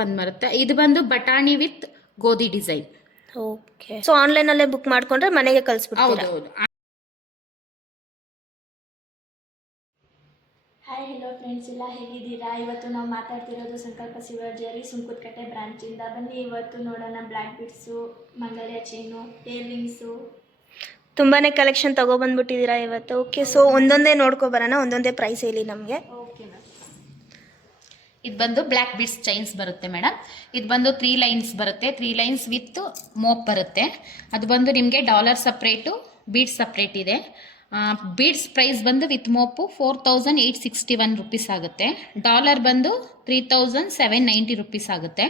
ಒಂದು ಬರುತ್ತೆ. ಇದು ಬಂದು ಬಟಾಣಿ ವಿತ್ ಗೋಧಿ ಡಿಸೈನ್. ಓಕೆ. ಸೊ ಆನ್ಲೈನಲ್ಲೇ ಬುಕ್ ಮಾಡ್ಕೊಂಡ್ರೆ ಮನೆಗೆ ಕಳಿಸ್ಬಿಡ್ತೀರಾ? ಹೌದೌದು. ಹಾಯ್ ಹೆಲೋ ಫ್ರೆಂಡ್ಸ್, ಎಲ್ಲ ಹೇಗಿದ್ದೀರಾ? ಇವತ್ತು ನಾವು ಮಾತಾಡ್ತಿರೋದು ಸಂಕಲ್ಪ ಸಿಲ್ವರ್ ಜ್ಯುವೆಲ್ಲರಿ ಸುಂಕುದಕಟ್ಟೆ ಬ್ರಾಂಚಿಂದ. ಬನ್ನಿ ಇವತ್ತು ನೋಡೋಣ ಬ್ಲ್ಯಾಕ್ ಬಿಡ್ಸು, ಮಂಗಲ್ಯ ಚೈನು, ಇಯರ್ ರಿಂಗ್ಸು, ತುಂಬಾ ಕಲೆಕ್ಷನ್ ತೊಗೊಬಂದ್ಬಿಟ್ಟಿದ್ದೀರಾ ಇವತ್ತು. ಓಕೆ, ಸೊ ಒಂದೊಂದೇ ನೋಡ್ಕೊಬರೋಣ, ಒಂದೊಂದೇ ಪ್ರೈಸ್ ಹೇಳಿ ನಮಗೆ. Okay ma'am. ಇದು ಬಂದು ಬ್ಲ್ಯಾಕ್ ಬಿಡ್ಸ್ ಚೈನ್ಸ್ ಬರುತ್ತೆ ಮೇಡಮ್. ಇದು ಬಂದು 3 ಲೈನ್ಸ್ ಬರುತ್ತೆ. 3 ಲೈನ್ಸ್ ವಿತ್ ಮೋಪ್ ಬರುತ್ತೆ. ಅದು ಬಂದು ನಿಮಗೆ ಡಾಲರ್ ಸಪ್ರೇಟು, ಬೀಡ್ಸ್ ಸಪ್ರೇಟ್ ಇದೆ. ಬೀಡ್ಸ್ ಪ್ರೈಸ್ ಬಂದು ವಿತ್ ಮೋಪು 4861 ರುಪೀಸ್ ಆಗುತ್ತೆ. ಡಾಲರ್ ಬಂದು 3790 ರುಪೀಸ್ ಆಗುತ್ತೆ.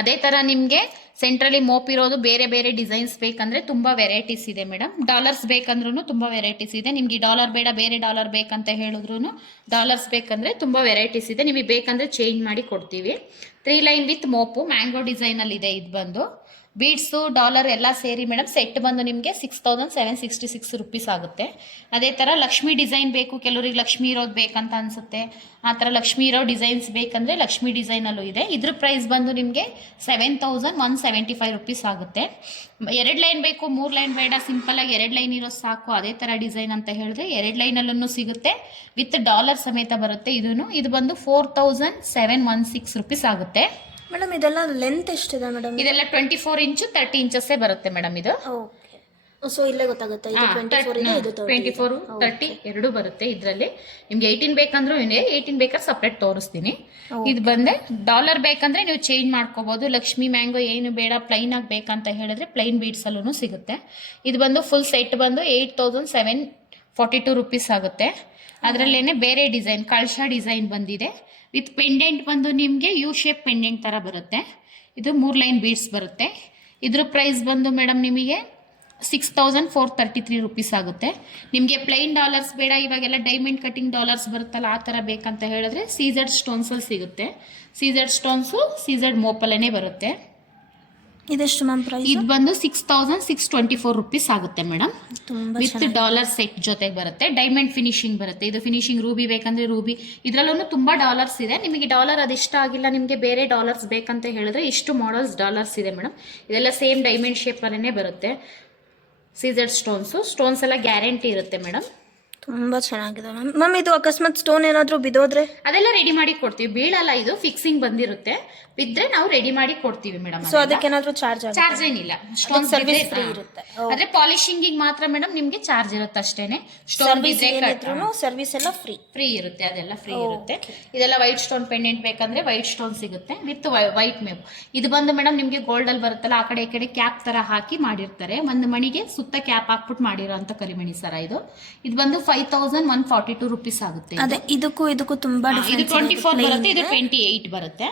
ಅದೇ ಥರ ನಿಮಗೆ ಸೆಂಟ್ರಲಿ ಮೋಪ್ ಇರೋದು ಬೇರೆ ಬೇರೆ ಡಿಸೈನ್ಸ್ ಬೇಕಂದರೆ ತುಂಬ ವೆರೈಟೀಸ್ ಇದೆ ಮೇಡಮ್. ಡಾಲರ್ಸ್ ಬೇಕಂದ್ರೂ ತುಂಬ ವೆರೈಟೀಸ್ ಇದೆ. ನಿಮಗೆ ಡಾಲರ್ ಬೇಡ, ಬೇರೆ ಡಾಲರ್ ಬೇಕಂತ ಹೇಳಿದ್ರು ಡಾಲರ್ಸ್ ಬೇಕಂದರೆ ತುಂಬ ವೆರೈಟೀಸ್ ಇದೆ. ನಿಮಗೆ ಬೇಕಂದರೆ ಚೇಂಜ್ ಮಾಡಿ ಕೊಡ್ತೀವಿ. 3 ಲೈನ್ ವಿತ್ ಮೋಪು ಮ್ಯಾಂಗೋ ಡಿಸೈನಲ್ಲಿದೆ. ಇದು ಬಂದು ಬೀಡ್ಸು ಡಾಲರ್ ಎಲ್ಲ ಸೇರಿ ಮೇಡಮ್ ಸೆಟ್ ಬಂದು ನಿಮಗೆ 6766 ರುಪೀಸ್ ಆಗುತ್ತೆ. ಅದೇ ಥರ ಲಕ್ಷ್ಮಿ ಡಿಸೈನ್ ಬೇಕು, ಕೆಲವರಿಗೆ ಲಕ್ಷ್ಮಿ ಇರೋದು ಬೇಕಂತ ಅನಿಸುತ್ತೆ. ಆ ಥರ ಲಕ್ಷ್ಮಿ ಇರೋ ಡಿಸೈನ್ಸ್ ಬೇಕಂದರೆ ಲಕ್ಷ್ಮಿ ಡಿಸೈನಲ್ಲೂ ಇದೆ. ಇದ್ರ ಪ್ರೈಸ್ ಬಂದು ನಿಮಗೆ 7175 ರುಪೀಸ್ ಆಗುತ್ತೆ. 2 ಲೈನ್ ಬೇಕು, 3 ಲೈನ್ ಬೇಡ, ಸಿಂಪಲಾಗಿ 2 ಲೈನ್ ಇರೋದು ಸಾಕು, ಅದೇ ಥರ ಡಿಸೈನ್ ಅಂತ ಹೇಳಿದ್ರೆ 2 ಲೈನಲ್ಲೂ ಸಿಗುತ್ತೆ. ವಿತ್ ಡಾಲರ್ ಸಮೇತ ಬರುತ್ತೆ. ಇದು ಬಂದು 4716 ರುಪೀಸ್ ಆಗುತ್ತೆ ಮೇಡಮ್. ಇದೆಲ್ಲ ಲೆಂತ್ ಎಷ್ಟಿದೆ ಮೇಡಮ್? ಇದೆಲ್ಲ 24 ಇಂಚು 30 ಇಂಚಸ್ಸೇ ಬರುತ್ತೆ ಮೇಡಮ್. ಇದು ಓಕೆ. ಸೊ ಇಲ್ಲೇ ಗೊತ್ತಾಗುತ್ತೆ, ಇದು 24 ಇದೆ, ಇದು 24 30 ಎರಡು ಬರುತ್ತೆ. ಇದರಲ್ಲಿ ನಿಮ್ಗೆ 18 ಬೇಕಂದ್ರೂ 18 ಬೇಕಾದ್ರೆ ಸಪ್ರೇಟ್ ತೋರಿಸ್ತೀನಿ. ಇದು ಬಂದೆ ಡಾಲರ್ ಬೇಕಂದ್ರೆ ನೀವು ಚೇಂಜ್ ಮಾಡ್ಕೋಬಹುದು. ಲಕ್ಷ್ಮಿ ಮ್ಯಾಂಗೋ ಏನು ಬೇಡ, ಪ್ಲೈನ್ ಆಗಿ ಬೇಕಂತ ಹೇಳಿದ್ರೆ ಪ್ಲೈನ್ ಬೀಡ್ಸ್ ಅಲ್ಲೂ ಸಿಗುತ್ತೆ. ಇದು ಬಂದು ಫುಲ್ ಸೆಟ್ ಬಂದು 8742 ರುಪೀಸ್ ಆಗುತ್ತೆ. ಅದರಲ್ಲೇನೆ ಬೇರೆ ಡಿಸೈನ್ ಕಳಶ ಡಿಸೈನ್ ಬಂದಿದೆ. ವಿತ್ ಪೆಂಡೆಂಟ್ ಬಂದು ನಿಮಗೆ ಯು ಶೇಪ್ ಪೆಂಡೆಂಟ್ ಥರ ಬರುತ್ತೆ. ಇದು 3 ಲೈನ್ ಬೀಡ್ಸ್ ಬರುತ್ತೆ. ಇದ್ರ ಪ್ರೈಸ್ ಬಂದು ಮೇಡಮ್ ನಿಮಗೆ 6433 ರುಪೀಸ್ ಆಗುತ್ತೆ. ನಿಮಗೆ ಪ್ಲೈನ್ ಡಾಲರ್ಸ್ ಬೇಡ, ಇವಾಗೆಲ್ಲ ಡೈಮಂಡ್ ಕಟಿಂಗ್ ಡಾಲರ್ಸ್ ಬರುತ್ತಲ್ಲ, ಆ ಥರ ಬೇಕಂತ ಹೇಳಿದ್ರೆ ಸೀಝೆಡ್ ಸ್ಟೋನ್ಸಲ್ಲಿ ಸಿಗುತ್ತೆ. ಸೀಝೆಡ್ ಸ್ಟೋನ್ಸು ಸೀಝೆಡ್ ಮೋಪಲ್ಲೇ ಬರುತ್ತೆ. ಇದೆಷ್ಟು ಮ್ಯಾಮ್ ಪ್ರೈಸ್? ಇದು ಬಂದು 6624 ರುಪೀಸ್ ಆಗುತ್ತೆ ಮೇಡಮ್. ವಿತ್ ಡಾಲರ್ ಸೆಟ್ ಜೊತೆಗೆ ಬರುತ್ತೆ. ಡೈಮಂಡ್ ಫಿನಿಶಿಂಗ್ ಬರುತ್ತೆ. ಇದು ಫಿನಿಶಿಂಗ್ ರೂಬಿ ಬೇಕಂದ್ರೆ ರೂಬಿ, ಇದರಲ್ಲೂ ತುಂಬಾ ಡಾಲರ್ಸ್ ಇದೆ. ನಿಮಗೆ ಡಾಲರ್ ಅದಿಷ್ಟ ಆಗಿಲ್ಲ, ನಿಮಗೆ ಬೇರೆ ಡಾಲರ್ಸ್ ಬೇಕಂತ ಹೇಳಿದ್ರೆ ಇಷ್ಟು ಮಾಡಲ್ಸ್ ಡಾಲರ್ಸ್ ಇದೆ ಮೇಡಮ್. ಇದೆಲ್ಲ ಸೇಮ್ ಡೈಮಂಡ್ ಶೇಪ್ ಅಲ್ಲೇ ಬರುತ್ತೆ. ಸೀಝೆಡ್ ಸ್ಟೋನ್ಸ್ ಎಲ್ಲ ಗ್ಯಾರಂಟಿ ಇರುತ್ತೆ ಮೇಡಮ್. ತುಂಬಾ ಚೆನ್ನಾಗಿದೆ ಮ್ಯಾಮ್. ಮ್ಯಾಮ್ ಇದು ಅಕಸ್ಮಾತ್ ಸ್ಟೋನ್ ಏನಾದರೂ ಬಿದ್ದೋದ್ರೆ? ಅದೆಲ್ಲ ರೆಡಿ ಮಾಡಿ ಕೊಡ್ತೀವಿ. ಬೀಳಲ್ಲ, ಇದು ಫಿಕ್ಸಿಂಗ್ ಬಂದಿರುತ್ತೆ. ಬಿದ್ದರೆ ನಾವು ರೆಡಿ ಮಾಡಿ ಕೊಡ್ತೀವಿ ಮೇಡಮ್. ಸೊ ಅದಕ್ಕೆ ಏನಾದರೂ ಚಾರ್ಜ್ ಏನಿಲ್ಲ. ಸ್ಟೋನ್ ಸರ್ವಿಸ್ ಫ್ರೀ ಇರುತ್ತೆ. ಆದ್ರೆ ಪಾಲಿಶಿಂಗ್ ಮಾತ್ರ ಮೇಡಮ್ ನಿಮ್ಗೆ ಚಾರ್ಜ್ ಇರುತ್ತೆ ಅಷ್ಟೇನೆ. ಸ್ಟೋನ್ ಸರ್ವಿಸ್ ಎಲ್ಲ ಫ್ರೀ ಇರುತ್ತೆ. ಅದೆಲ್ಲ ಫ್ರೀ ಇರುತ್ತೆ. ಇದೆಲ್ಲ ವೈಟ್ ಸ್ಟೋನ್ ಪೆಂಡೆಂಟ್ ಬೇಕಂದ್ರೆ ವೈಟ್ ಸ್ಟೋನ್ ಸಿಗುತ್ತೆ ವಿತ್ ವೈಟ್ ಮೇವ್. ಇದು ಬಂದು ಮೇಡಮ್ ನಿಮ್ಗೆ ಗೋಲ್ಡ್ ಅಲ್ಲಿ ಬರುತ್ತಲ್ಲ, ಆ ಕಡೆ ಈ ಕಡೆ ಕ್ಯಾಪ್ ತರ ಹಾಕಿ ಮಾಡಿರ್ತಾರೆ. ಒಂದು ಮಣಿಗೆ ಸುತ್ತ ಕ್ಯಾಪ್ ಹಾಕ್ಬಿಟ್ಟು ಮಾಡಿರೋ ಅಂತ ಕರಿಮಣಿ ಸರ. ಇದು ಬಂದು 5142 ರುಪೀಸ್ ಆಗುತ್ತೆ. ಅದೇ ಇದಕ್ಕೂ ತುಂಬಾ ಇದು 24 ಬರುತ್ತೆ, ಇದು 28 ಬರುತ್ತೆ.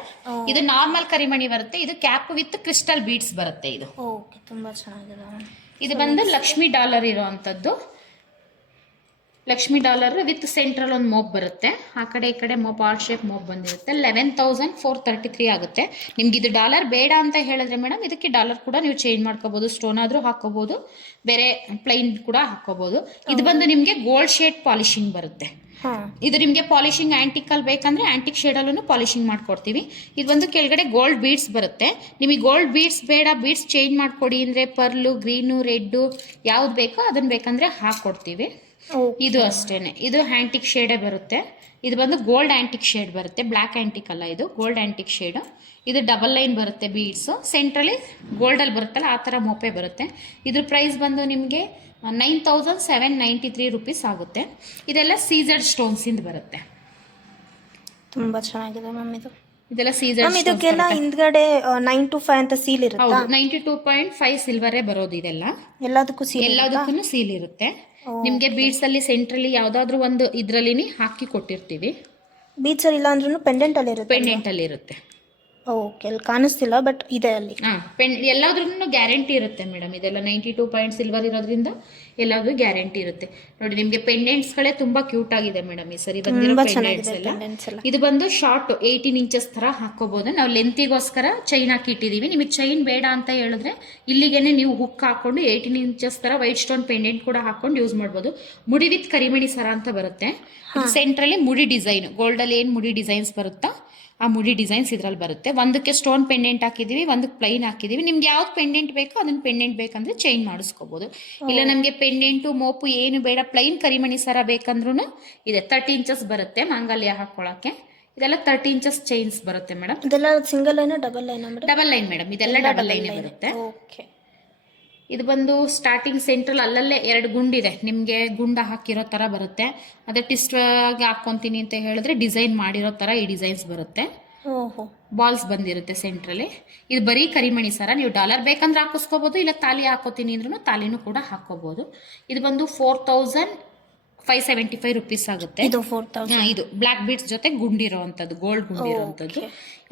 ಇದು ನಾರ್ಮಲ್ ಕರಿಮಣಿ ಬರುತ್ತೆ. ಇದು ಕ್ಯಾಪ್ ವಿತ್ ಕ್ರಿಸ್ಟಲ್ ಬೀಡ್ಸ್ ಬರುತ್ತೆ. ಇದು ಓಕೆ, ತುಂಬಾ ಚೆನ್ನಾಗಿದೆ. ಇದು ಬಂದು ಲಕ್ಷ್ಮಿ ಡಾಲರ್ ಇರುವಂತದ್ದು. ಲಕ್ಷ್ಮಿ ಡಾಲರ್ ವಿತ್ ಸೆಂಟ್ರಲ್ ಒಂದು ಮೋಪ್ ಬರುತ್ತೆ. ಆ ಕಡೆ ಈ ಕಡೆ ಮೋಪ್ ಆಲ್ ಶೇಪ್ ಮೋಪ್ ಬಂದಿರುತ್ತೆ. 11433 ಆಗುತ್ತೆ. ನಿಮ್ಗೆ ಇದು ಡಾಲರ್ ಬೇಡ ಅಂತ ಹೇಳಿದ್ರೆ ಮೇಡಮ್ ಇದಕ್ಕೆ ಡಾಲರ್ ಕೂಡ ನೀವು ಚೇಂಜ್ ಮಾಡ್ಕೋಬಹುದು. ಸ್ಟೋನ್ ಆದ್ರೂ ಹಾಕೋಬಹುದು, ಬೇರೆ ಪ್ಲೈನ್ ಕೂಡ ಹಾಕೋಬಹುದು. ಇದು ಬಂದು ನಿಮ್ಗೆ ಗೋಲ್ಡ್ ಶೇಡ್ ಪಾಲಿಶಿಂಗ್ ಬರುತ್ತೆ. ಇದು ನಿಮಗೆ ಪಾಲಿಶಿಂಗ್ ಆಂಟಿಕಲ್ ಬೇಕಂದ್ರೆ ಆಂಟಿಕ್ ಶೇಡಲ್ಲೂ ಪಾಲಿಶಿಂಗ್ ಮಾಡ್ಕೊಡ್ತೀವಿ. ಇದು ಒಂದು ಕೆಳಗಡೆ ಗೋಲ್ಡ್ ಬೀಡ್ಸ್ ಬರುತ್ತೆ. ನಿಮಗೆ ಗೋಲ್ಡ್ ಬೀಡ್ಸ್ ಬೇಡ, ಬೀಡ್ಸ್ ಚೇಂಜ್ ಮಾಡ್ಕೊಡಿ ಅಂದ್ರೆ ಪರ್ಲು, ಗ್ರೀನು, ರೆಡ್ಡು ಯಾವ್ದು ಬೇಕೋ ಅದನ್ನ ಬೇಕಂದ್ರೆ ಹಾಕೊಡ್ತೀವಿ. ಇದು ಅಷ್ಟೇನೆ. ಇದು ಆಂಟಿಕ್ ಶೇಡೇ ಬರುತ್ತೆ. ಇದು ಬಂದು ಗೋಲ್ಡ್ ಆಂಟಿಕ್ ಶೇಡ್ ಬರುತ್ತೆ, ಬ್ಲ್ಯಾಕ್ ಆಂಟಿಕ್ ಅಲ್ಲ, ಇದು ಗೋಲ್ಡ್ ಆಂಟಿಕ್ ಶೇಡ್. ಇದು ಡಬಲ್ ಲೈನ್ ಬರುತ್ತೆ ಬೀಡ್ಸು. ಸೆಂಟ್ರಲಿ ಗೋಲ್ಡಲ್ಲಿ ಬರುತ್ತಲ್ಲ ಆ ಥರ ಮೋಪೆ ಬರುತ್ತೆ. ಇದ್ರ ಪ್ರೈಸ್ ಬಂದು ನಿಮಗೆ 9793 ರುಪೀಸ್ ಆಗುತ್ತೆ. ಇದೆಲ್ಲ ಸೀಝೆಡ್ ಸ್ಟೋನ್ಸ್ ಇಂದ ಬರುತ್ತೆ. ತುಂಬಾ ಚೆನ್ನಾಗಿದೆ ಮ್ಯಾಮ್. ಇದೆಲ್ಲ ಸೀಝೆಡ್. ಇದಕ್ಕೆಲ್ಲ ಹಿಂದ್ಗಡೆ 925 ಅಂತ ಸೀಲ್ ಇರುತ್ತೆ. 92.5 ಸಿಲ್ವರೇ ಬರೋದು. ಇದೆಲ್ಲ ಎಲ್ಲದಕ್ಕೂ ಸೀಲ್ ಇರುತ್ತೆ. ನಿಮ್ಗೆ ಬೀಡ್ಸ್ ಅಲ್ಲಿ ಸೆಂಟ್ರಲಿ ಯಾವ್ದಾದ್ರು ಒಂದು ಇದ್ರಲ್ಲಿ ಹಾಕಿ ಕೊಟ್ಟಿರ್ತೀವಿ. ಬೀಡ್ಸ್ ಅಲ್ಲಿ ಇಲ್ಲ ಅಂದ್ರೂ ಪೆಂಡೆಂಟ್ ಅಲ್ಲಿ ಇರುತ್ತೆ. ಓಕೆ, ಅಲ್ಲಿ ಕಾಣಿಸ್ತಿಲ್ಲ ಬಟ್ ಇದೆ ಅಲ್ಲಿ. ಎಲ್ಲಾದ್ರೂ ಗ್ಯಾರಂಟಿ ಇರುತ್ತೆ ಮೇಡಮ್. ಇದೆಲ್ಲ 92 ಪಾಯಿಂಟ್ ಸಿಲ್ವರ್ ಇರೋದ್ರಿಂದ ಎಲ್ಲಾದ್ರೂ ಗ್ಯಾರಂಟಿ ಇರುತ್ತೆ. ನೋಡಿ ನಿಮ್ಗೆ ಪೆಂಡೆಂಟ್ಸ್ ಗಳೇ ತುಂಬಾ ಕ್ಯೂಟ್ ಆಗಿದೆ ಮೇಡಮ್ ಈ ಸರಿ ಬಂದಿರೋ ಪೆಂಡೆಂಟ್ಸ್ ಎಲ್ಲ. ಇದು ಬಂದು ಶಾರ್ಟ್ 18 ಇಂಚಸ್ ತರ ಹಾಕೋಬಹುದು. ನಾವು ಲೆಂತಿಗೋಸ್ಕರ ಚೈನ್ ಹಾಕಿ ಇಟ್ಟಿದೀವಿ. ನಿಮಗೆ ಚೈನ್ ಬೇಡ ಅಂತ ಹೇಳಿದ್ರೆ ಇಲ್ಲಿಗೆನೆ ನೀವು ಹುಕ್ ಹಾಕೊಂಡು 18 ಇಂಚಸ್ ತರ ವೈಟ್ ಸ್ಟೋನ್ ಪೆಂಡೆಂಟ್ ಕೂಡ ಹಾಕೊಂಡು ಯೂಸ್ ಮಾಡಬಹುದು. ಮುಡಿ ವಿತ್ ಕರಿಮಣಿ ಸರ ಅಂತ ಬರುತ್ತೆ. ಸೆಂಟ್ರಲ್ಲಿ ಮುಡಿ ಡಿಸೈನ್ ಗೋಲ್ಡ್ ಅಲ್ಲಿ ಏನ್ ಮುಡಿ ಡಿಸೈನ್ಸ್ ಬರುತ್ತಾ ಆ ಮುಡಿ ಡಿಸೈನ್ಸ್ ಇದ್ರಲ್ಲಿ ಬರುತ್ತೆ. ಒಂದಕ್ಕೆ ಸ್ಟೋನ್ ಪೆಂಡೆಂಟ್ ಹಾಕಿದ್ದೀವಿ, ಒಂದಕ್ಕೆ ಪ್ಲೈನ್ ಹಾಕಿದ್ದೀವಿ. ನಿಮ್ಗೆ ಯಾವ್ದು ಪೆಂಡೆಂಟ್ ಬೇಕೋ ಅದನ್ನ ಪೆಂಡೆಂಟ್ ಬೇಕಂದ್ರೆ ಚೇಂಜ್ ಮಾಡಿಸ್ಕೋಬೋದು. ಇಲ್ಲ ನಮಗೆ ಪೆಂಡೆಂಟು ಮೋಪು ಏನು ಬೇಡ, ಪ್ಲೈನ್ ಕರಿಮಣಿ ಸರ ಬೇಕಂದ್ರೂ ಇದೆ. 30 ಇಂಚಸ್ ಬರುತ್ತೆ ಮಾಂಗಲ್ಯ ಹಾಕೊಳ್ಳೋಕ್ಕೆ. ಇದೆಲ್ಲ 30 ಇಂಚಸ್ ಚೈನ್ಸ್ ಬರುತ್ತೆ ಮೇಡಮ್. ಇದೆಲ್ಲ single line double line madam? Double line madam, ಇದೆಲ್ಲ ಡಬಲ್ ಲೈನ್ ಬರುತ್ತೆ. ಓಕೆ. ಇದು ಬಂದು ಸ್ಟಾರ್ಟಿಂಗ್ ಸೆಂಟ್ರಲ್ ಅಲ್ಲಲ್ಲೇ 2 ಗುಂಡಿದೆ, ನಿಮಗೆ ಗುಂಡ ಹಾಕಿರೋ ಥರ ಬರುತ್ತೆ. ಅದೇ ಟಿಸ್ಟ್ ಆಗಿ ಹಾಕ್ಕೊಂತೀನಿ ಅಂತ ಹೇಳಿದ್ರೆ ಡಿಸೈನ್ ಮಾಡಿರೋ ಥರ ಈ ಡಿಸೈನ್ಸ್ ಬರುತ್ತೆ. ಓಹೋ. ಬಾಲ್ಸ್ ಬಂದಿರುತ್ತೆ ಸೆಂಟ್ರಲ್ಲಿ. ಇದು ಬರೀ ಕರಿಮಣಿ ಸರ. ನೀವು ಡಾಲರ್ ಬೇಕಂದ್ರೆ ಹಾಕಿಸ್ಕೋಬೋದು, ಇಲ್ಲ ತಾಲಿ ಹಾಕೋತೀನಿ ಅಂದ್ರೂ ತಾಲಿನೂ ಕೂಡ ಹಾಕೋಬೋದು. ಇದು ಬಂದು 4575 ರುಪೀಸ್ ಆಗುತ್ತೆ. ಇದು 4000. ಇದು ಬ್ಲ್ಯಾಕ್ ಬೀಡ್ಸ್ ಜೊತೆ ಗುಂಡಿರೋ ಅಂಥದ್ದು, ಗೋಲ್ಡ್ ಗುಂಡಿರೋಂಥದ್ದು.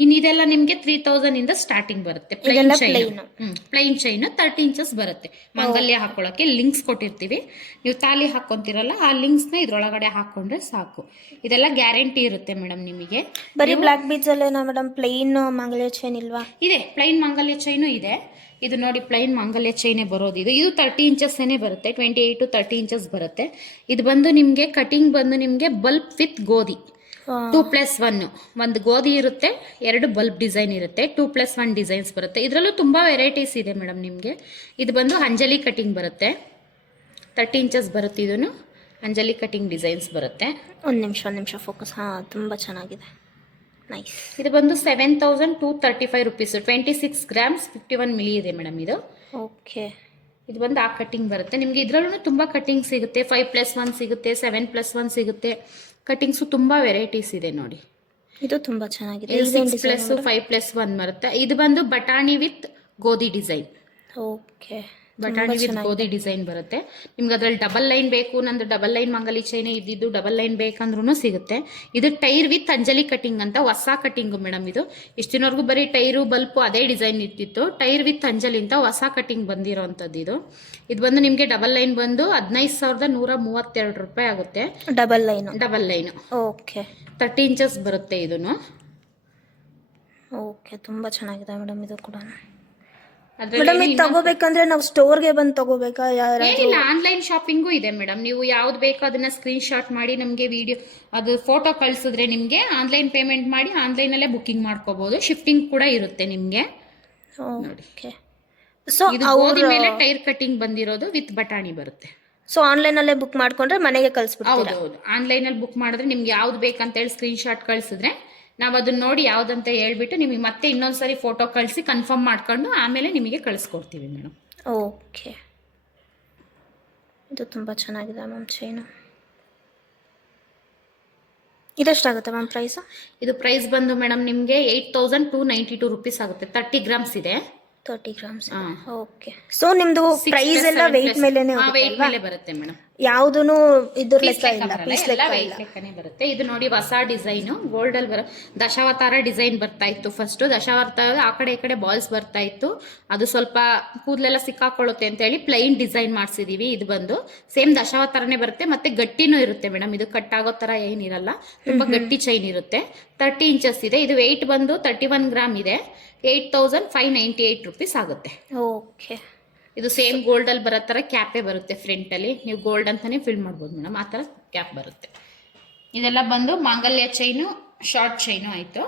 ಇನ್ನು ಇದೆಲ್ಲ ನಿಮಗೆ 3000 ಇಂದ ಸ್ಟಾರ್ಟಿಂಗ್ ಬರುತ್ತೆ. ಪ್ಲೈನ್ ಚೈನ್ 30 ಇಂಚಸ್ ಬರುತ್ತೆ. ಮಾಂಗಲ್ಯ ಹಾಕೊಳ್ಳೋಕೆ ಲಿಂಕ್ಸ್ ಕೊಟ್ಟಿರ್ತೀವಿ. ನೀವು ತಾಲಿ ಹಾಕೊಂತಿರಲ್ಲ, ಆ ಲಿಂಕ್ಸ್ನ ಇದ್ರೊಳಗಡೆ ಹಾಕೊಂಡ್ರೆ ಸಾಕು. ಇದೆಲ್ಲ ಗ್ಯಾರಂಟಿ ಇರುತ್ತೆ ಮೇಡಮ್ ನಿಮಗೆ. ಬರೀ ಬ್ಲ್ಯಾಕ್ ಬೀಡ್ಸ್ ಅಲ್ಲೇನಾ ಮೇಡಮ್? ಪ್ಲೈನ್ ಮಾಂಗಲ್ಯ ಚೈನ್ ಇಲ್ವಾ? ಇದೆ, ಪ್ಲೈನ್ ಮಾಂಗಲ್ಯ ಚೈನು ಇದೆ. ಇದು ನೋಡಿ, ಪ್ಲೈನ್ ಮಾಂಗಲ್ಯ ಚೈನೇ ಬರೋದು. ಇದು 30 ಇಂಚಸ್ಸೇನೆ ಬರುತ್ತೆ, 28 to 30 ಇಂಚಸ್ ಬರುತ್ತೆ. ಇದು ಬಂದು ನಿಮಗೆ ಕಟಿಂಗ್ ಬಂದು ನಿಮಗೆ ಬಲ್ಬ್ ವಿತ್ ಗೋಧಿ 2+1. ಒಂದು ಗೋಧಿ ಇರುತ್ತೆ, 2 ಬಲ್ಬ್ ಡಿಸೈನ್ ಇರುತ್ತೆ. 2+1 ಡಿಸೈನ್ಸ್ ಬರುತ್ತೆ. ಇದರಲ್ಲೂ ತುಂಬ ವೆರೈಟೀಸ್ ಇದೆ ಮೇಡಮ್ ನಿಮಗೆ. ಇದು ಬಂದು ಅಂಜಲಿ ಕಟಿಂಗ್ ಬರುತ್ತೆ, 30 ಇಂಚಸ್ ಬರುತ್ತೆ. ಇದನ್ನು ಅಂಜಲಿ ಕಟಿಂಗ್ ಡಿಸೈನ್ಸ್ ಬರುತ್ತೆ. ಒಂದು ನಿಮಿಷ ಫೋಕಸ್. ಹಾಂ, ತುಂಬ ಚೆನ್ನಾಗಿದೆ, ನೈಸ್. ಇದು ಬಂದು 7235 ರುಪೀಸ್, 26 ಗ್ರಾಮ್ಸ್ 51 ಮಿಲಿ ಇದೆ ಮೇಡಮ್ ಇದು. ಓಕೆ. ಇದು ಬಂದು ಆ ಕಟಿಂಗ್ ಬರುತ್ತೆ ನಿಮಗೆ. ಇದರಲ್ಲೂ ತುಂಬ ಕಟಿಂಗ್ ಸಿಗುತ್ತೆ. 5+1 ಸಿಗುತ್ತೆ, 7+1 ಸಿಗುತ್ತೆ. ಕಟಿಂಗ್ಸು ತುಂಬ ವೆರೈಟೀಸ್ ಇದೆ ನೋಡಿ. ಇದು ತುಂಬ ಚೆನ್ನಾಗಿದೆ. 6+, 5+1 ಬರುತ್ತೆ. ಇದು ಬಂದು ಬಟಾಣಿ ವಿತ್ ಗೋಧಿ ಡಿಸೈನ್. ಓಕೆ. ಬಟಾಣಿ ವಿತ್ ಗೋಧಿ ಡಿಸೈನ್ ಬರುತ್ತೆ ನಿಮ್ಗೆ. ಅದ್ರಲ್ಲಿ ಡಬಲ್ ಲೈನ್ ಬೇಕು, ನಂದು ಡಬಲ್ ಲೈನ್ ಮಂಗಲಿ ಚೈನೆ ಇದ್ದಿದ್ದು ಡಬಲ್ ಲೈನ್ ಬೇಕಂದ್ರೂ ಸಿಗುತ್ತೆ. ಇದು ಟೈರ್ ವಿತ್ ಅಂಜಲಿ ಕಟಿಂಗ್ ಅಂತ ಹೊಸ ಕಟಿಂಗು ಮೇಡಮ್. ಇದು ಇಷ್ಟಿನವರೆಗೂ ಬರೀ ಟೈರು ಬಲ್ಪು ಅದೇ ಡಿಸೈನ್ ಇರ್ತಿತ್ತು. ಟೈರ್ ವಿತ್ ಅಂಜಲಿ ಅಂತ ಹೊಸ ಕಟಿಂಗ್ ಬಂದಿರೋವಂಥದ್ದು ಇದು. ಇದು ಬಂದು ನಿಮಗೆ ಡಬಲ್ ಲೈನ್ ಬಂದು 15132 ರೂಪಾಯಿ ಆಗುತ್ತೆ. Double line. ಓಕೆ. 30 ಇಂಚಸ್ ಬರುತ್ತೆ ಇದನ್ನು. ಓಕೆ, ತುಂಬ ಚೆನ್ನಾಗಿದೆ ಮೇಡಮ್. ಇದು ಕೂಡ ಮೇಡಮ್, ಇದು ತಗೋಬೇಕಂದ್ರೆ ನಾವು ಸ್ಟೋರ್ಗೆ ಬಂದು ತಗೋಬೇಕಾ? ಏನಿಲ್ಲ, ಆನ್ಲೈನ್ ಶಾಪಿಂಗು ಇದೆ ಮೇಡಮ್. ನೀವು ಯಾವ್ದು ಬೇಕೋ ಅದನ್ನ ಸ್ಕ್ರೀನ್ ಶಾಟ್ ಮಾಡಿ ನಮಗೆ ವಿಡಿಯೋ ಅದು ಫೋಟೋ ಕಳಿಸಿದ್ರೆ ನಿಮಗೆ ಆನ್ಲೈನ್ ಪೇಮೆಂಟ್ ಮಾಡಿ ಆನ್ಲೈನಲ್ಲೇ ಬುಕ್ಕಿಂಗ್ ಮಾಡ್ಕೋಬಹುದು. ಶಿಫ್ಟಿಂಗ್ ಕೂಡ ಇರುತ್ತೆ ನಿಮಗೆ. ನೋಡಿ, ಸೊ ಇದು ಗೋಧಿ ಮೇಲೆ ಟೈರ್ ಕಟಿಂಗ್ ಬಂದಿರೋದು ವಿತ್ ಬಟಾಣಿ ಬರುತ್ತೆ. ಸೊ ಆನ್ಲೈನಲ್ಲೇ ಬುಕ್ ಮಾಡ್ಕೊಂಡ್ರೆ ಮನೆಗೆ ಕಳಿಸ್ಬಿಡ್ತೀರಾ? ಹೌದು, ಆನ್ಲೈನಲ್ಲಿ ಬುಕ್ ಮಾಡಿದ್ರೆ ನಿಮ್ಗೆ ಯಾವ್ದು ಬೇಕಂತೇಳಿ ಸ್ಕ್ರೀನ್ ಶಾಟ್ ಕಳಿಸಿದ್ರೆ ನಾವು ಅದನ್ನ ನೋಡಿ ಯಾವುದಂತ ಹೇಳ್ಬಿಟ್ಟು ನಿಮಗೆ ಮತ್ತೆ ಇನ್ನೊಂದ್ಸರಿ ಫೋಟೋ ಕಳಿಸಿ ಕನ್ಫರ್ಮ್ ಮಾಡ್ಕೊಂಡು ಆಮೇಲೆ ನಿಮಗೆ ಕಳಿಸ್ಕೊಡ್ತೀವಿ ಮೇಡಮ್. ಓಕೆ. ಇದು ತುಂಬ ಚೆನ್ನಾಗಿದೆ ಮ್ಯಾಮ್ ಚೈನು. ಇದೆಷ್ಟಾಗುತ್ತೆ ಮ್ಯಾಮ್ ಪ್ರೈಸು? ಇದು ಪ್ರೈಸ್ ಬಂದು ಮೇಡಮ್ ನಿಮಗೆ 8292 ರುಪೀಸ್ ಆಗುತ್ತೆ. 30 ಗ್ರಾಮ್ಸ್ ಇದೆ. 30 ಗ್ರಾಮ್ಸ್. ಓಕೆ. ಸೊ ನಿಮ್ದು ಪ್ರೈಸ್ ಎಲ್ಲ ವೆಯ್ಟ್ ಮೇಲೆನೇ ಬರುತ್ತೆ ಮೇಡಮ್. ಯಾವುದೂ ಇದ್ರ ಲೆಕ್ಕ ಇಲ್ಲ, ಲೆಕ್ಕನೇ ಬರುತ್ತೆ. ಇದು ನೋಡಿ ಹೊಸ ಡಿಸೈನು ಗೋಲ್ಡ್ ಅಲ್ಲಿ ದಶಾವತಾರ ಡಿಸೈನ್ ಬರ್ತಾ ಇತ್ತು. ಫಸ್ಟ್ ದಶಾವತಾರ ಆ ಕಡೆ ಈ ಕಡೆ ಬಾಲ್ಸ್ ಬರ್ತಾ ಇತ್ತು. ಅದು ಸ್ವಲ್ಪ ಕೂದಲೆಲ್ಲ ಸಿಕ್ಕಾಕೊಳ್ಳುತ್ತೆ ಅಂತ ಹೇಳಿ ಪ್ಲೈನ್ ಡಿಸೈನ್ ಮಾಡಿಸಿದೀವಿ. ಇದು ಬಂದು ಸೇಮ್ ದಶಾವತಾರನೇ ಬರುತ್ತೆ, ಮತ್ತೆ ಗಟ್ಟಿನೂ ಇರುತ್ತೆ ಮೇಡಮ್. ಇದು ಕಟ್ ಆಗೋ ತರ ಏನಿರಲ್ಲ, ತುಂಬಾ ಗಟ್ಟಿ ಚೈನ್ ಇರುತ್ತೆ. 30 ಇಂಚಸ್ ಇದೆ. ಇದು ವೆಯ್ಟ್ ಬಂದು 31 ಗ್ರಾಮ್ ಇದೆ. 8598 ರುಪೀಸ್ ಆಗುತ್ತೆ. ಓಕೆ. ಇದು ಸೇಮ್ ಗೋಲ್ಡ್ ಅಲ್ಲಿ ಬರೋ ತರ ಕ್ಯಾಪೇ ಬರುತ್ತೆ ಫ್ರಂಟ್ ಅಲ್ಲಿ. ನೀವು ಗೋಲ್ಡ್ ಅಂತಾನೆ ಫಿಲ್ ಮಾಡ್ಬೋದು ಮೇಡಮ್, ಆ ತರ ಕ್ಯಾಪ್ ಬರುತ್ತೆ. ಇದೆಲ್ಲ ಬಂದು ಮಾಂಗಲ್ಯ ಚೈನು, ಶಾರ್ಟ್ ಚೈನು ಆಯ್ತು.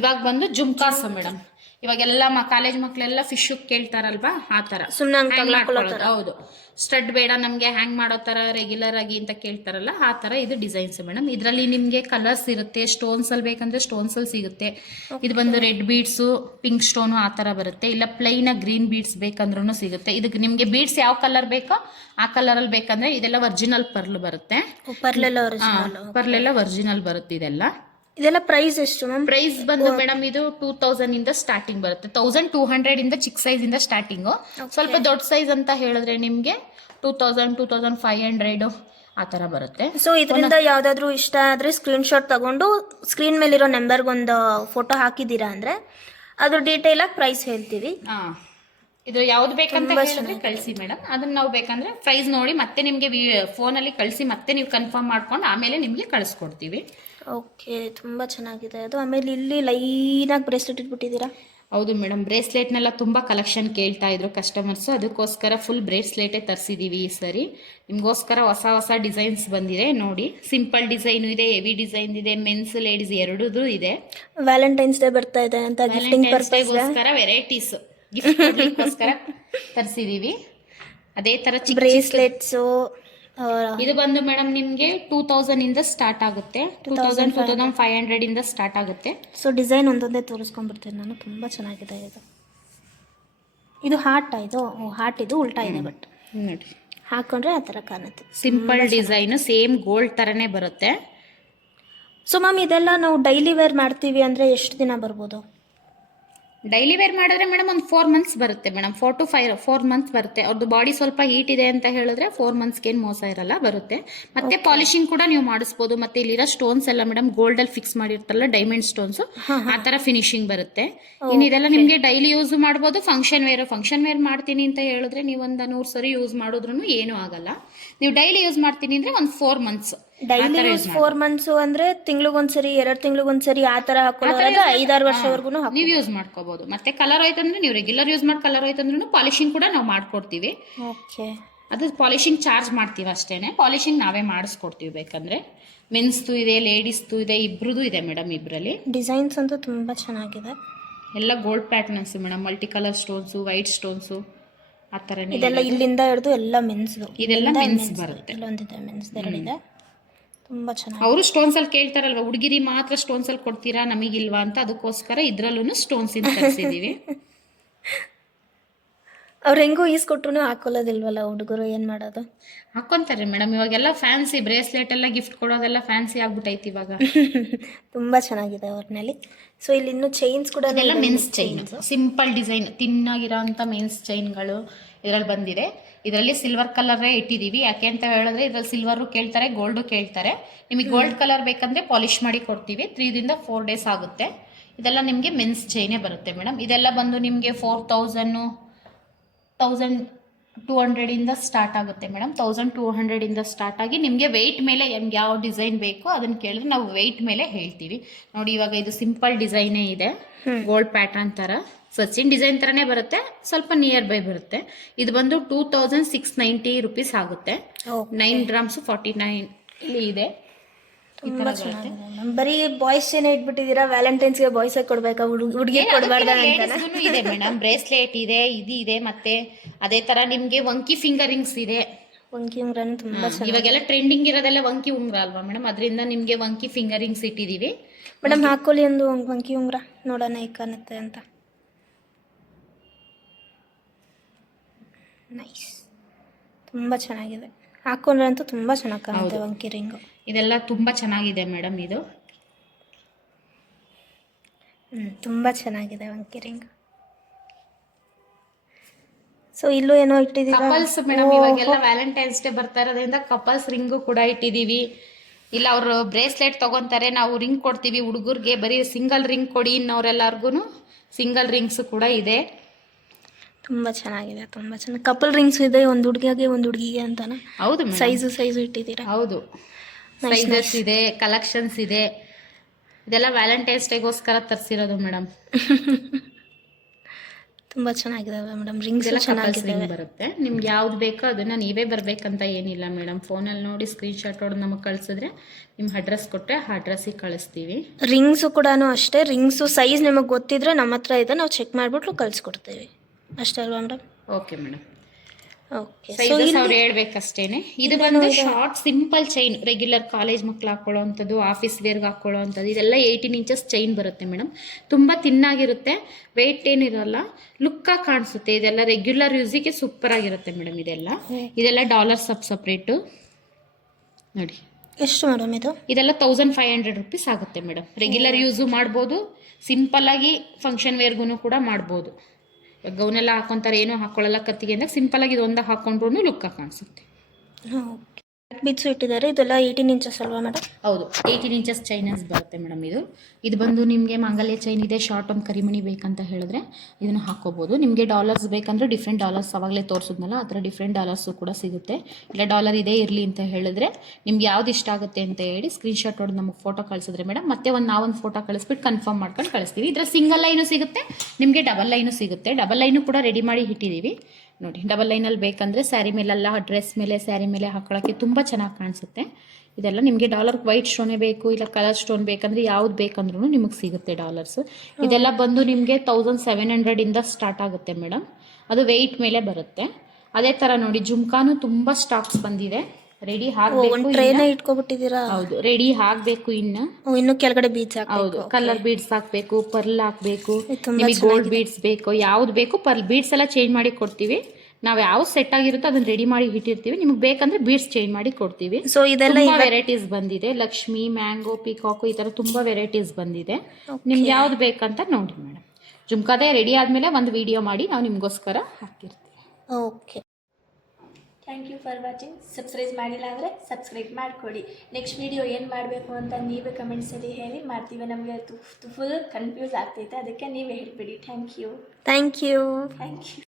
ಇವಾಗ ಬಂದು ಜುಮ್ಕಾಸ್ ಮೇಡಮ್. ಇವಾಗೆಲ್ಲ ಕಾಲೇಜ್ ಮಕ್ಳೆಲ್ಲ ಫಿಶ್ ಕೇಳ್ತಾರಲ್ವಾ, ಆ ತರ ಹೌದು. ಸ್ಟಡ್ ಬೇಡ ನಮ್ಗೆ ಹ್ಯಾಂಗ್ ಮಾಡೋ ತರ ರೆಗ್ಯುಲರ್ ಆಗಿ ಅಂತ ಕೇಳ್ತಾರಲ್ಲ, ಆ ತರ ಇದು ಡಿಸೈನ್ಸ್ ಮೇಡಮ್. ಇದರಲ್ಲಿ ನಿಮ್ಗೆ ಕಲರ್ಸ್ ಇರುತ್ತೆ. ಸ್ಟೋನ್ಸ್ ಅಲ್ಲಿ ಬೇಕಂದ್ರೆ ಸ್ಟೋನ್ಸ್ ಅಲ್ಲಿ ಸಿಗುತ್ತೆ. ಇದು ಬಂದು ರೆಡ್ ಬೀಡ್ಸು, ಪಿಂಕ್ ಸ್ಟೋನು ಆ ತರ ಬರುತ್ತೆ. ಇಲ್ಲ ಪ್ಲೈನ್ ಗ್ರೀನ್ ಬೀಡ್ಸ್ ಬೇಕಂದ್ರೂ ಸಿಗುತ್ತೆ. ಇದಕ್ಕೆ ನಿಮ್ಗೆ ಬೀಡ್ಸ್ ಯಾವ ಕಲರ್ ಬೇಕೋ ಆ ಕಲರ್ ಅಲ್ಲಿ ಬೇಕಂದ್ರೆ ಇದೆಲ್ಲ ಒರಿಜಿನಲ್ ಪರ್ಲ್ ಬರುತ್ತೆ. ಪರ್ಲೆಲ್ಲ ಒರಿಜಿನಲ್ ಬರುತ್ತೆ. ಇದೆಲ್ಲ ಪ್ರೈಸ್ ಎಷ್ಟು ಮ್ಯಾಮ್? ಪ್ರೈಸ್ ಬಂದು ಮೇಡಮ್ ಇದು 2000 ಇಂದ ಸ್ಟಾರ್ಟಿಂಗ್ ಬರುತ್ತೆ. 1200 ಇಂದ ಚಿಕ್ಕ ಸೈಜ್ ಇಂದ ಸ್ಟಾರ್ಟಿಂಗು. ಸ್ವಲ್ಪ ದೊಡ್ಡ ಸೈಜ್ ಅಂತ ಹೇಳಿದ್ರೆ ನಿಮ್ಗೆ 2000, 2500 ಆ ತರ ಬರುತ್ತೆ. ಸೊ ಇದರಿಂದ ಯಾವ್ದಾದ್ರು ಇಷ್ಟ ಆದ್ರೆ ಸ್ಕ್ರೀನ್ ಶಾಟ್ ತಗೊಂಡು ಸ್ಕ್ರೀನ್ ಮೇಲಿರೋ ನಂಬರ್ಗೊಂದು ಫೋಟೋ ಹಾಕಿದೀರಾ ಅಂದ್ರೆ ಅದ್ರ ಡೀಟೇಲ್ ಆಗಿ ಪ್ರೈಸ್ ಹೇಳ್ತೀವಿ. ಇದು ಯಾವ್ದು ಬೇಕಂತ ಹೇಳಿದ್ರೆ ಕಳಿಸಿ ಮೇಡಮ್. ಅದನ್ನ ನಾವು ಬೇಕಂದ್ರೆ ಪ್ರೈಸ್ ನೋಡಿ ಮತ್ತೆ ನಿಮ್ಗೆ ಫೋನಲ್ಲಿ ಕಳಿಸಿ ಮತ್ತೆ ನೀವು ಕನ್ಫರ್ಮ್ ಮಾಡ್ಕೊಂಡು ಆಮೇಲೆ ನಿಮ್ಗೆ ಕಳಿಸ್ಕೊಡ್ತೀವಿ. ಓಕೆ, ತುಂಬ ಚೆನ್ನಾಗಿದೆ ಅದು. ಆಮೇಲೆ ಇಲ್ಲಿ ಲೈನಾಗಿ ಬ್ರೇಸ್ಲೆಟ್ ಇಟ್ಬಿಟ್ಟಿದ್ದೀರಾ. ಹೌದು ಮೇಡಮ್, ಬ್ರೇಸ್ಲೆಟ್ನೆಲ್ಲ ತುಂಬ ಕಲೆಕ್ಷನ್ ಕೇಳ್ತಾ ಇದ್ರು ಕಸ್ಟಮರ್ಸು, ಅದಕ್ಕೋಸ್ಕರ ಫುಲ್ ಬ್ರೇಸ್ಲೆಟೇ ತರಿಸಿದ್ದೀವಿ ಈ ಸರಿ. ನಿಮಗೋಸ್ಕರ ಹೊಸ ಹೊಸ ಡಿಸೈನ್ಸ್ ಬಂದಿದೆ ನೋಡಿ. ಸಿಂಪಲ್ ಡಿಸೈನು ಇದೆ, ಹೆವಿ ಡಿಸೈನ್ ಇದೆ, ಮೆನ್ಸ್ ಲೇಡೀಸ್ ಎರಡೂ ಇದೆ. ವ್ಯಾಲೆಂಟೈನ್ಸ್ ಡೇ ಬರ್ತಾ ಇದೆ ಅಂತ ಗಿಫ್ಟಿಂಗ್ ಗೋಸ್ಕರ ವೆರೈಟೀಸ್ ಗಿಫ್ಟ್ ಕೊಡ್ಲಿಕ್ಕೋಸ್ಕರ ತರಿಸಿದೀವಿ. ಅದೇ ತರ ಬ್ರೇಸ್ಲೆಟ್ಸು ಇದು ಬಂದು ಮೇಡಮ್ ನಿಮ್ಗೆ 2000 ಇಂದ ಸ್ಟಾರ್ಟ್ ಆಗುತ್ತೆ, 2500 ಇಂದ ಸ್ಟಾರ್ಟ್ ಆಗುತ್ತೆ. ಸೊ ಡಿಸೈನ್ ಒಂದೊಂದೇ ತೋರಿಸ್ಕೊಂಡ್ಬಿಡ್ತೀನಿ ನಾನು, ತುಂಬ ಚೆನ್ನಾಗಿದೆ ಇದು. ಇದು ಹಾರ್ಟ್, ಇದು ಹಾರ್ಟ್, ಇದು ಉಲ್ಟಾ ಇದೆ, ಬಟ್ ನೋಡಿ ಹಾಕೊಂಡ್ರೆ ಆ ಥರ ಕಾಣುತ್ತೆ. ಸಿಂಪಲ್ ಡಿಸೈನು, ಸೇಮ್ ಗೋಲ್ಡ್ ಥರನೇ ಬರುತ್ತೆ. ಸೊ ಮ್ಯಾಮ್ ಇದೆಲ್ಲ ನಾವು ಡೈಲಿ ವೇರ್ ಮಾಡ್ತೀವಿ ಅಂದರೆ ಎಷ್ಟು ದಿನ ಬರ್ಬೋದು? ಡೈಲಿ ವೇರ್ ಮಾಡಿದ್ರೆ ಮೇಡಮ್ ಒಂದು 4 ಮಂತ್ಸ್ ಬರುತ್ತೆ ಮೇಡಮ್, 4 to 4 ಮಂತ್ಸ್ ಬರುತ್ತೆ. ಅವ್ರದ್ದು ಬಾಡಿ ಸ್ವಲ್ಪ ಹೀಟ್ ಇದೆ ಅಂತ ಹೇಳಿದ್ರೆ 4 ಮಂತ್ಸ್ಗೆ ಏನು ಮೋಸ ಇರಲ್ಲ, ಬರುತ್ತೆ. ಮತ್ತೆ ಪಾಲಿಶಿಂಗ್ ಕೂಡ ನೀವು ಮಾಡಿಸ್ಬೋದು. ಮತ್ತೆ ಇಲ್ಲಿರೋ ಸ್ಟೋನ್ಸ್ ಎಲ್ಲ ಮೇಡಮ್ ಗೋಲ್ಡ್ ಅಲ್ಲಿ ಫಿಕ್ಸ್ ಮಾಡಿರ್ತಾರಲ್ಲ, ಡೈಮಂಡ್ ಸ್ಟೋನ್ಸ್, ಆ ತರ ಫಿನಿಶಿಂಗ್ ಬರುತ್ತೆ. ಇನ್ನು ಇದೆಲ್ಲ ನಿಮ್ಗೆ ಡೈಲಿ ಯೂಸ್ ಮಾಡ್ಬೋದು. ಫಂಕ್ಷನ್ ವೇರ್ ಮಾಡ್ತೀನಿ ಅಂತ ಹೇಳಿದ್ರೆ ನೀವು ಒಂದು 100 ಸರಿ ಯೂಸ್ ಮಾಡಿದ್ರು ಏನು ಆಗಲ್ಲ. ನೀವು ಡೈಲಿ ಯೂಸ್ ಮಾಡ್ತೀನಿ ಅಂದ್ರೆ ಒಂದು 4 ಮಂತ್ಸ್. ಡೈಲಿ ಯೂಸ್ 4 ಮಂತ್ಸು ಅಂದ್ರೆ ತಿಂಗ್ಳಿಗೊಂದ್ಸರಿ, 2 ತಿಂಗ್ಳಿಗೊಂದ್ಸರಿ ಆ ಥರ ಹಾಕೊಳ್ಳೋದ್ರಾಗ 5-6 ವರ್ಷವರೆಗೂ ನೀವು ಯೂಸ್ ಮಾಡ್ಕೋಬಹುದು. ಮತ್ತೆ ಕಲರ್ ಹೋಯ್ತಂದ್ರೆ ನೀವು ರೆಗ್ಯುಲರ್ ಯೂಸ್ ಮಾಡಿ ಕಲರ್ ಹೋಯ್ತಂದ್ರೂ ಪಾಲಿಶಿಂಗ್ ಕೂಡ ನಾವು ಮಾಡ್ಕೊಡ್ತೀವಿ. ಓಕೆ, ಅದು ಪಾಲಿಶಿಂಗ್ ಚಾರ್ಜ್ ಮಾಡ್ತೀವಿ ಅಷ್ಟೇನೆ, ಪಾಲಿಶಿಂಗ್ ನಾವೇ ಮಾಡಿಸ್ಕೊಡ್ತೀವಿ ಬೇಕಂದ್ರೆ. ಮೆನ್ಸ್ದು ಇದೆ, ಲೇಡೀಸ್ದು ಇದೆ, ಇಬ್ರದ್ದು ಇದೆ ಮೇಡಮ್. ಇಬ್ಬರಲ್ಲಿ ಡಿಸೈನ್ಸ್ ಅಂತೂ ತುಂಬ ಚೆನ್ನಾಗಿದೆ. ಎಲ್ಲ gold patterns madam, multi colour stones, white stones, ಆ ಥರನೇ ಇದೆಲ್ಲ ಇಲ್ಲಿಂದ ಹಿಡಿದು ಎಲ್ಲ ಮೆನ್ಸ್ದು. ಇದೆಲ್ಲ ಮೆನ್ಸ್ ಬರುತ್ತೆ. ಇಲ್ಲೊಂದಿದೆ ಮೆನ್ಸ್, ಎರಡಿದೆ, ತುಂಬ ಚೆನ್ನಾಗಿ. ಅವರು ಸ್ಟೋನ್ಸ್ ಅಲ್ಲಿ ಕೇಳ್ತಾರಲ್ವಾ, ಹುಡುಗಿರಿ ಮಾತ್ರ ಸ್ಟೋನ್ಸ್ ಅಲ್ಲಿ ಕೊಡ್ತೀರಾ ನಮಗಿಲ್ವಾ ಅಂತ, ಅದಕ್ಕೋಸ್ಕರ ಇದ್ರಲ್ಲೂ ಸ್ಟೋನ್ಸ್ ಇಂದ ತರಿಸಿದೀವಿ. ಅವ್ರು ಹೆಂಗೂ ಈಸ್ಕೊಟ್ರು ಹಾಕೊಳ್ಳೋದಿಲ್ವಲ್ಲ ಹುಡುಗರು, ಏನು ಮಾಡೋದು? ಹಾಕೊಂತಾರೆ ಮೇಡಮ್. ಇವಾಗೆಲ್ಲ ಫ್ಯಾನ್ಸಿ ಬ್ರೇಸ್ಲೆಟ್ ಎಲ್ಲ ಗಿಫ್ಟ್ ಕೊಡೋದೆಲ್ಲ ಫ್ಯಾನ್ಸಿ ಆಗ್ಬಿಟ್ಟೈತಿ ಇವಾಗ. ತುಂಬ ಚೆನ್ನಾಗಿದೆ ಅವ್ರನ್ನಲ್ಲಿ. ಸೊ ಇಲ್ಲಿ ಇನ್ನೂ ಚೈನ್ಸ್ ಕೂಡ, ಇದೆಲ್ಲ ಮೆನ್ಸ್ ಚೈನ್, ಸಿಂಪಲ್ ಡಿಸೈನ್, ತಿನ್ನಾಗಿರೋ ಅಂತ ಮೆನ್ಸ್ ಚೈನ್ಗಳು ಇದರಲ್ಲಿ ಬಂದಿದೆ. ಇದರಲ್ಲಿ ಸಿಲ್ವರ್ ಕಲರೇ ಇಟ್ಟಿದ್ದೀವಿ. ಯಾಕೆ ಅಂತ ಹೇಳಿದ್ರೆ ಇದ್ರಲ್ಲಿ ಸಿಲ್ವರು ಕೇಳ್ತಾರೆ, ಗೋಲ್ಡು ಕೇಳ್ತಾರೆ. ನಿಮಗೆ ಗೋಲ್ಡ್ ಕಲರ್ ಬೇಕಂದ್ರೆ ಪಾಲಿಶ್ ಮಾಡಿ ಕೊಡ್ತೀವಿ. 3 ದಿಂದ 4 ಡೇಸ್ ಆಗುತ್ತೆ. ಇದೆಲ್ಲ ನಿಮಗೆ ಮೆನ್ಸ್ ಚೈನೇ ಬರುತ್ತೆ ಮೇಡಮ್. ಇದೆಲ್ಲ ಬಂದು ನಿಮಗೆ 1200 ಇಂದ ಸ್ಟಾರ್ಟ್ ಆಗುತ್ತೆ ಮೇಡಮ್. 1200 ಇಂದ ಸ್ಟಾರ್ಟ್ ಆಗಿ ನಿಮಗೆ ವೆಯ್ಟ್ ಮೇಲೆ ನಿಮ್ಗೆ ಯಾವ ಡಿಸೈನ್ ಬೇಕೋ ಅದನ್ನು ಕೇಳಿದ್ರೆ ನಾವು ವೆಯ್ಟ್ ಮೇಲೆ ಹೇಳ್ತೀವಿ. ನೋಡಿ ಇವಾಗ ಇದು ಸಿಂಪಲ್ ಡಿಸೈನೇ ಇದೆ, ಗೋಲ್ಡ್ ಪ್ಯಾಟರ್ನ್ ಥರ, ಸಚಿನ್ ಡಿಸೈನ್ ಥರನೇ ಬರುತ್ತೆ, ಸ್ವಲ್ಪ ನಿಯರ್ ಬೈ ಬರುತ್ತೆ. ಇದು ಬಂದು 2690 ರುಪೀಸ್ ಆಗುತ್ತೆ. 9 ಗ್ರಾಮ್ಸ್ 49 ಇಲ್ಲಿ ಇದೆ. ತುಂಬ ಚೆನ್ನಾಗಿದೆ. ಬರೀ ಬಾಯ್ಸ್ ಏನೇ ಇಟ್ಬಿಟ್ಟಿದ್ದೀರಾ, ವ್ಯಾಲೆಂಟೈನ್ಸ್ಗೆ ಬಾಯ್ಸೇ ಕೊಡ್ಬೇಕಾ, ಹುಡುಗಿ ಕೊಡಬಾರ್ದ ಅಂತ ಇದೆ ಮೇಡಮ್. ಬ್ರೇಸ್ಲೆಟ್ ಇದೆ, ಇದು ಇದೆ, ಮತ್ತೆ ಅದೇ ತರ ನಿಮ್ಗೆ ವಂಕಿ ಫಿಂಗರ್ ರಿಂಗ್ಸ್ ಇದೆ. ವಂಕಿ ಉಂಗ್ರನು ತುಂಬಾ ಚೆನ್ನಾಗಿ, ಇವಾಗೆಲ್ಲ ಟ್ರೆಂಡಿಂಗ್ ಇರೋದೆಲ್ಲ ವಂಕಿ ಉಂಗ್ರ ಅಲ್ವಾ ಮೇಡಮ್, ಅದರಿಂದ ನಿಮ್ಗೆ ವಂಕಿ ಫಿಂಗರ್ ರಿಂಗ್ಸ್ ಇಟ್ಟಿದೀವಿ. ಮೇಡಮ್ ಹಾಕೊಳ್ಳಿ ಒಂದು ವಂಕಿ ಉಂಗ್ರ, ನೋಡೋಣ ಹೇಗೆ ಕಾಣುತ್ತೆ ಅಂತ. ನೈಸ್, ತುಂಬ ಚೆನ್ನಾಗಿದೆ. ಹಾಕೊಂಡ್ರೆ ಅಂತೂ ತುಂಬ ಚೆನ್ನಾಗಿ ಕಾಣುತ್ತೆ ವಂಕಿ ರಿಂಗು. ಇದೆಲ್ಲ ತುಂಬ ಚೆನ್ನಾಗಿದೆ ಮೇಡಮ್. ಇದು ತುಂಬ ಚೆನ್ನಾಗಿದೆ ವಂಕಿ ರಿಂಗ್. ಸೊ ಇಲ್ಲೂ ಏನೋ ಇಟ್ಟಿದ್ದೀರಾ ಕಪಲ್ಸ್ ಮೇಡಮ್. ಇವಾಗೆಲ್ಲ ವ್ಯಾಲೆಂಟೈನ್ಸ್ ಡೇ ಬರ್ತಾ ಇರೋದ್ರಿಂದ ಕಪಲ್ಸ್ ರಿಂಗು ಕೂಡ ಇಟ್ಟಿದ್ದೀವಿ. ಇಲ್ಲ ಅವರು ಬ್ರೇಸ್ಲೆಟ್ ತಗೊಂತಾರೆ, ನಾವು ರಿಂಗ್ ಕೊಡ್ತೀವಿ ಹುಡುಗರಿಗೆ, ಬರೀ ಸಿಂಗಲ್ ರಿಂಗ್ ಕೊಡಿ ಇನ್ನವರೆಲ್ಲರಿಗೂ ಸಿಂಗಲ್ ರಿಂಗ್ಸ್ ಕೂಡ ಇದೆ. ತುಂಬ ಚೆನ್ನಾಗಿದೆ, ತುಂಬ ಚೆನ್ನಾಗಿ. ಕಪಲ್ ರಿಂಗ್ಸ್ ಇದೆ, ಒಂದು ಹುಡುಗಿಗೆ ಒಂದು ಹುಡುಗಿಗೆ ಅಂತಾನ. ಹೌದು, ಸೈಜು ಇಟ್ಟಿದ್ದೀರಾ. ಹೌದು, ಸೈಜಸ್ ಇದೆ, ಕಲೆಕ್ಷನ್ಸ್ ಇದೆ. ಇದೆಲ್ಲ ವ್ಯಾಲೆಂಟೈನ್ಸ್ ಡೇಗೋಸ್ಕರ ತರಿಸಿರೋದು ಮೇಡಮ್. ತುಂಬ ಚೆನ್ನಾಗಿದಾವೆ ಮೇಡಮ್. ರಿಂಗ್ಸ್ ಚೆನ್ನಾಗಿ ಬರುತ್ತೆ. ನಿಮ್ಗೆ ಯಾವ್ದು ಬೇಕೋ ಅದನ್ನ ನೀವೇ ಬರ್ಬೇಕಂತ ಏನಿಲ್ಲ ಮೇಡಮ್. ಫೋನಲ್ಲಿ ನೋಡಿ ಸ್ಕ್ರೀನ್ಶಾಟ್ ಹೊಡೆದು ನಮಗೆ ಕಳಿಸಿದ್ರೆ ನಿಮ್ಮ ಅಡ್ರೆಸ್ ಕೊಟ್ಟರೆ ಆ ಅಡ್ರೆಸ್ಸಿಗೆ ಕಳಿಸ್ತೀವಿ. ರಿಂಗ್ಸು ಕೂಡ ಅಷ್ಟೇ, ರಿಂಗ್ಸು ಸೈಜ್ ನಿಮಗೆ ಗೊತ್ತಿದ್ರೆ ನಮ್ಮ ಹತ್ರ ಇದೆ, ನಾವು ಚೆಕ್ ಮಾಡಿಬಿಟ್ಟು ಕಳಿಸ್ಕೊಡ್ತೀವಿ ಅಷ್ಟೇ ಅಲ್ವಾ madam? Okay madam. Okay, sizes ಅವ್ರು ಹೇಳ್ಬೇಕಷ್ಟೇನೆ. ಇದು ಬಂದು short simple chain, regular college ಮಕ್ಳು ಹಾಕೊಳ್ಳೋವಂಥದ್ದು, ಆಫೀಸ್ ವೇರ್ಗೆ ಹಾಕೊಳ್ಳೋವಂಥದ್ದು. ಇದೆಲ್ಲ 18 ಇಂಚಸ್ ಚೈನ್ ಬರುತ್ತೆ ಮೇಡಮ್. ತುಂಬ ತಿನ್ನಾಗಿರುತ್ತೆ, ವೆಯ್ಟ್ ಏನಿರಲ್ಲ, ಲುಕ್ಕಾಗಿ ಕಾಣಿಸುತ್ತೆ. ಇದೆಲ್ಲ ರೆಗ್ಯುಲರ್ ಯೂಸಿಗೆ ಸೂಪರ್ ಆಗಿರುತ್ತೆ ಮೇಡಮ್. ಇದೆಲ್ಲ ಡಾಲರ್ ಸಪ್ರೇಟು ನೋಡಿ. ಎಷ್ಟು ಮೇಡಮ್ ಇದು? ಇದೆಲ್ಲ 1500 ರುಪೀಸ್ ಆಗುತ್ತೆ ಮೇಡಮ್. ರೆಗ್ಯುಲರ್ ಯೂಸು ಮಾಡ್ಬೋದು, ಸಿಂಪಲ್ ಆಗಿ ಫಂಕ್ಷನ್ ವೇರ್ಗೂ ಕೂಡ ಮಾಡ್ಬೋದು. ಗೌನೆಲ್ಲ ಹಾಕೊಂತಾರೆ, ಏನೂ ಹಾಕೊಳ್ಳಲ್ಲ ಕತ್ತಿಗೆ ಅಂದಾಗ ಸಿಂಪಲ್ ಆಗಿ ಇದೊಂದು ಹಾಕೊಂಡ್ರು ಲುಕ್ ಕಾಣಿಸುತ್ತೆ. ಬೀಡ್ಸು ಇಟ್ಟಿದ್ದಾರೆ. ಇದೆಲ್ಲ 18 ಇಂಚಸ್ ಅಲ್ವಾ ಮೇಡಮ್? ಹೌದು, 18 ಇಂಚಸ್ ಚೈನಸ್ ಬರುತ್ತೆ ಮೇಡಮ್. ಇದು ಬಂದು ನಿಮಗೆ ಮಂಗಲ್ಯ ಚೈನ್ ಇದೆ, ಶಾರ್ಟ್ ಒಂದು ಕರಿಮಣಿ ಬೇಕಂತ ಹೇಳಿದ್ರೆ ಇದನ್ನು ಹಾಕೋಬೋದು. ನಿಮಗೆ ಡಾಲರ್ಸ್ ಬೇಕಂದ್ರೆ ಡಿಫ್ರೆಂಟ್ ಡಾಲರ್ಸ್ ಅವಾಗಲೇ ತೋರಿಸಿದ್ನಲ್ಲ ಆ ಥರ ಡಿಫ್ರೆಂಟ್ ಡಾಲರ್ಸು ಕೂಡ ಸಿಗುತ್ತೆ. ಇಲ್ಲ ಡಾಲರ್ ಇದೇ ಇರಲಿ ಅಂತ ಹೇಳಿದ್ರೆ ನಿಮ್ಗೆ ಯಾವ್ದು ಇಷ್ಟ ಆಗುತ್ತೆ ಅಂತ ಹೇಳಿ ಸ್ಕ್ರೀನ್ಶಾಟ್ ಹೊಡೆದು ನಮಗೆ ಫೋಟೋ ಕಳಿಸಿದ್ರೆ ಮೇಡಮ್ ಮತ್ತೆ ನಾವೊಂದು ಫೋಟೋ ಕಳಿಸ್ಬಿಟ್ಟು ಕನ್ಫರ್ಮ್ ಮಾಡ್ಕೊಂಡು ಕಳಿಸ್ತೀವಿ. ಇದರ ಸಿಂಗಲ್ ಲೈನು ಸಿಗುತ್ತೆ, ನಿಮಗೆ ಡಬಲ್ ಲೈನು ಸಿಗುತ್ತೆ. ಡಬಲ್ ಲೈನು ಕೂಡ ರೆಡಿ ಮಾಡಿ ಇಟ್ಟಿದ್ದೀವಿ ನೋಡಿ. ಡಬಲ್ ಲೈನಲ್ಲಿ ಬೇಕಂದರೆ ಸ್ಯಾರಿ ಮೇಲೆಲ್ಲ, ಡ್ರೆಸ್ ಮೇಲೆ, ಸ್ಯಾರಿ ಮೇಲೆ ಹಾಕೊಳ್ಳೋಕ್ಕೆ ತುಂಬ ಚೆನ್ನಾಗಿ ಕಾಣಿಸುತ್ತೆ. ಇದೆಲ್ಲ ನಿಮಗೆ ಡಾಲರ್ ವೈಟ್ ಸ್ಟೋನೇ ಬೇಕು ಇಲ್ಲ ಕಲರ್ ಸ್ಟೋನ್ ಬೇಕಂದ್ರೆ ಯಾವ್ದು ಬೇಕಂದ್ರೂ ನಿಮಗೆ ಸಿಗುತ್ತೆ ಡಾಲರ್ಸು. ಇದೆಲ್ಲ ಬಂದು ನಿಮಗೆ 1700 ಸ್ಟಾರ್ಟ್ ಆಗುತ್ತೆ ಮೇಡಮ್. ಅದು ವೆಯ್ಟ್ ಮೇಲೆ ಬರುತ್ತೆ. ಅದೇ ಥರ ನೋಡಿ ಜುಮ್ಕಾನು ತುಂಬ ಸ್ಟಾಕ್ಸ್ ಬಂದಿದೆ. ರೆಡಿ ಒಂದು ಟ್ರೇನೇ ಇಟ್ಕೊಬಿಟ್ಟಿದ್ದೀರಾ? ಹೌದು, ರೆಡಿ ಆಗಬೇಕು. ಇನ್ನು ಕೆಳಗಡೆ ಬೀಡ್ಸ್ ಹೌದು, ಕಲರ್ ಬೀಡ್ಸ್ ಹಾಕಬೇಕು, ಪರ್ಲ್ ಹಾಕಬೇಕು, ನಿಮಗೆ ಗೋಲ್ಡ್ ಬೀಡ್ಸ್ ಬೇಕು, ಯಾವ್ದು ಬೇಕು ಪರ್ಲ್ ಬೀಡ್ಸ್ ಎಲ್ಲ ಚೇಂಜ್ ಮಾಡಿ ಕೊಡ್ತೀವಿ. ನಾವು ಯಾವ ಸೆಟ್ ಆಗಿರುತ್ತೋ ಅದನ್ನ ರೆಡಿ ಮಾಡಿ ಇಟ್ಟಿರ್ತೀವಿ. ನಿಮ್ಗೆ ಬೇಕಂದ್ರೆ ಬೀಡ್ಸ್ ಚೇಂಜ್ ಮಾಡಿ ಕೊಡ್ತೀವಿ. ಸೊ ಇದೆಲ್ಲ ವೆರೈಟೀಸ್ ಬಂದಿದೆ. ಲಕ್ಷ್ಮಿ, ಮ್ಯಾಂಗೋ, ಪಿಕಾಕು ಈ ತರ ತುಂಬಾ ವೆರೈಟೀಸ್ ಬಂದಿದೆ. ನಿಮ್ಗೆ ಯಾವ್ದು ಬೇಕಂತ ನೋಡಿ ಮೇಡಮ್. ಜುಮ್ಕಾದೆ ರೆಡಿ ಆದ್ಮೇಲೆ ಒಂದು ವಿಡಿಯೋ ಮಾಡಿ ನಾವು ನಿಮ್ಗೋಸ್ಕರ ಹಾಕಿರ್ತೀವಿ. Okay, thank you for watching. Subscribe ಮಾಡಿಲ್ಲ ಅಂದರೆ ಸಬ್ಸ್ಕ್ರೈಬ್ ಮಾಡಿಕೊಡಿ. ನೆಕ್ಸ್ಟ್ ವಿಡಿಯೋ ಏನು ಮಾಡಬೇಕು ಅಂತ ನೀವೇ ಕಮೆಂಟ್ಸಲ್ಲಿ ಹೇಳಿ, ಮಾಡ್ತೀವಿ. ನಮಗೆ ಫುಲ್ ಕನ್ಫ್ಯೂಸ್ ಆಗ್ತೈತೆ, ಅದಕ್ಕೆ ನೀವೇ ಹೇಳ್ಬಿಡಿ. Thank you. Thank you. Thank you.